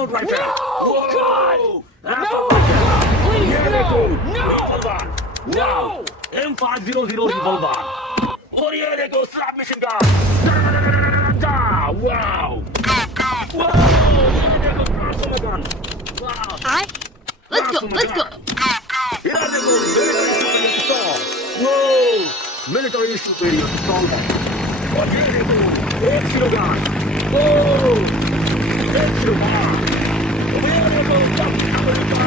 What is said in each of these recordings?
assault rifle. No, Whoa. God! Assault No, rifle. God, please, Here they no, go. no. Revolver. No. Wow. M500 revolver. Oh, here they go. Submachine gun. Da. Wow. Whoa. Here they go. Transformer gun. Wow. Let's go. Transformer gun. Here they go. Military pistol. Whoa. Military superior pistol. Oh, here they go. Extra gun. Whoa. Extra gun. Here they go. Captain America.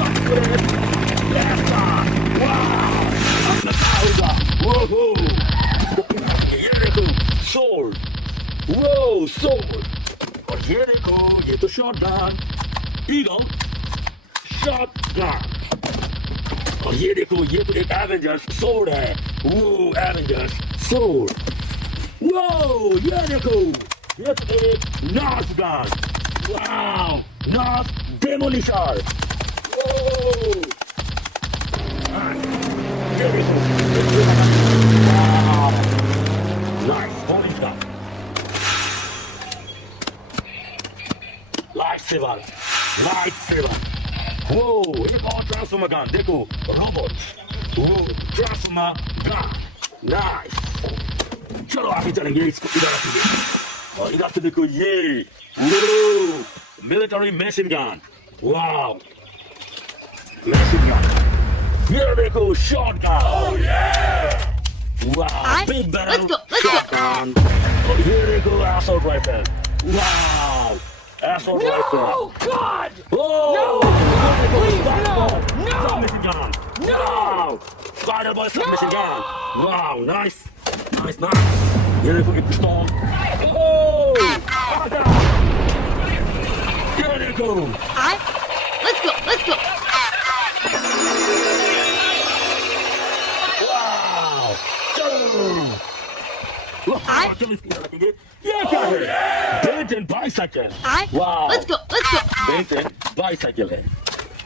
Upgrade. Blaster. Wow. America. Whoa. Here they go. Sword. Whoa. Sword. Oh, here they go. Get the shotgun. Eagle. Shotgun. और ये देखो ये तो एक Avengers sword है वो Avengers sword वो ये देखो ये तो एक north gun wow north demolisher ये देखो wow nice holy stuff light saber वो एक और ट्रांसफॉर्मर गन देखो रोबोट वो ट्रांसफॉर्मर गन नाइस चलो आगे चलेंगे इसको इधर रखेंगे और इधर से देखो ये वो military machine gun wow machine gun ये देखो शॉटगन ओह ये वाओ बिग बैरल शॉटगन और ये देखो assault rifle wow assault rifle No, God! oh No, God, please, no, no, submachine gun no! wow spider boy submachine gun wow nice ये देखो एक पिस्तौल oh आजा ये देखो Let's go. wow चलो इसको इधर रखेंगे ये क्या है Ben ten bicycle wow Let's go. Ben ten bicycle है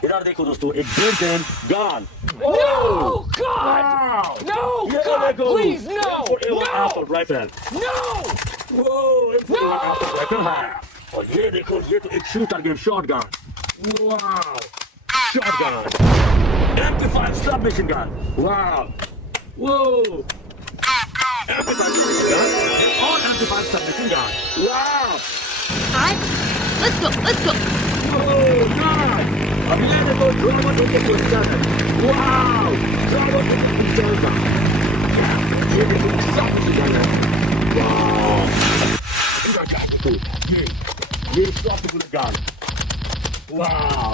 इधर देखो दोस्तों एक Ben ten gun No, God! wow No, ये God, देखो please, no, M249 no, assault rifle no! Whoa, M249 assault rifle है और ये देखो ये तो एक shooter game shotgun wow shotgun M25 submachine gun wow whoa M25 submachine gun और M25 submachine gun wow Let's go. whoa nice अब ये देखो ड्रामा के पोजीशन है wow ड्रामा के पोजीशन का ये देखो submachine gun है wow इधर क्या देखो ये submachine gun wow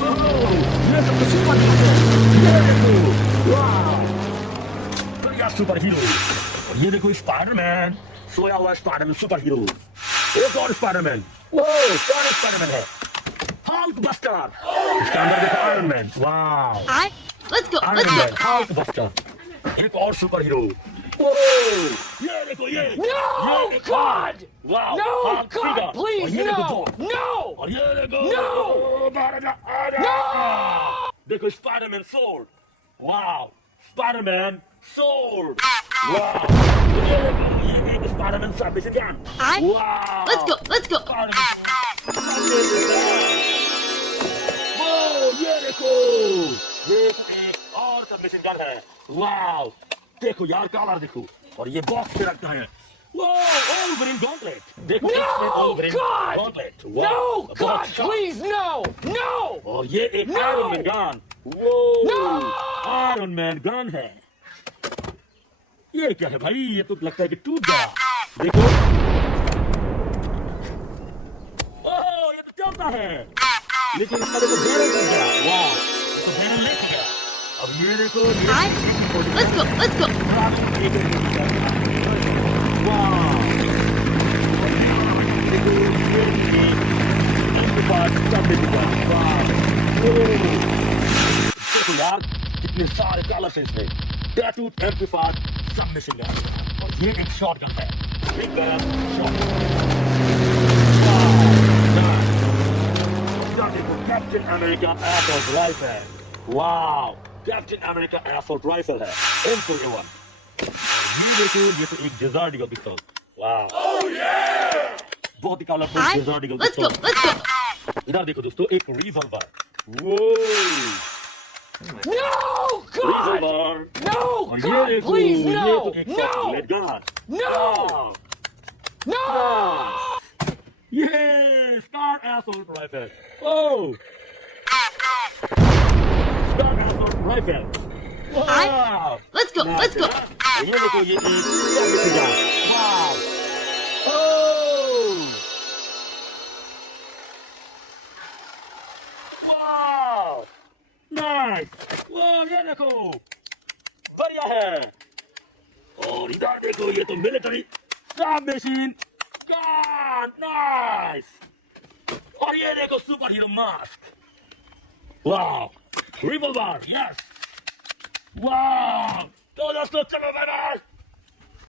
oh ये तो सुपर हीरो ये देखो wow बढ़िया सुपर हीरो और ये देखो स्पाइडरमैन सोया हुआ स्पाइडरमैन सुपर हीरो एक और स्पाइडरमैन वो कौन स्पाइडरमैन है हल्क बस्टर इसके अंदर देखो iron man wow Let's go. Iron man Hulk buster एक और सुपर हीरो ओ ये देखो ये No, God! Wow No, Hulk God, figure और please, ये देखो no, थॉर no! और ये देखो No! महाराजा आजा देखो Spiderman sword wow Spiderman sword wow ये देखो ये एक Spiderman submachine gun wow Let's go. वो ये देखो ये एक और सबमशीन गन है वाओ देखो यार कलर देखो और ये बॉक्स पे रखता है वो ओल्वरिन गॉन्टलेट देखो No, ओल्वरिन God! Gauntlet No, God, please, no, no! और ये एक No! आयरन मैन गन वो No! आयरन मैन गन है ये क्या है भाई ये तो लगता है कि टूट गया देखो ओह ये तो चलता है लेकिन इसका देखो बैरल टूट गया वाह ये तो बैरल ले गया अब ये देखो Let's go. वाह देखो ये इनके पास सब देखो वाह देखो यार कितने सारे कलर्स हैं इसमें टैटू M25 सबमशीन गन और ये एक शॉटगन है बिग बैरल शॉटगन वाह देखो captain America air force rifle wow captain America air force rifle है M249 ये देखो ये तो एक डिजार्ट का पिस्तौल वाह बहुत ही कलरफुल Hi. डिजार्टिकल Let's go. दोस्तों Let's go. इधर देखो दोस्तों एक रिवॉल्वर वो No, God! रिवॉल्वर No, और ये God, देखो please, ये no! तो एक No! Chocolate gun No! No! ये star assault rifle oh star assault rifle wow Let's go. Let's go. ये देखो ये chocolate gun wow oh wow nice वाह ये देखो बढ़िया है और इधर देखो ये तो मिलिट्री सब मशीन गन नाइस और ये देखो सुपर हीरो मास्क वाह रिवॉल्वर यस वाह तो दोस्तों चलो बाय बाय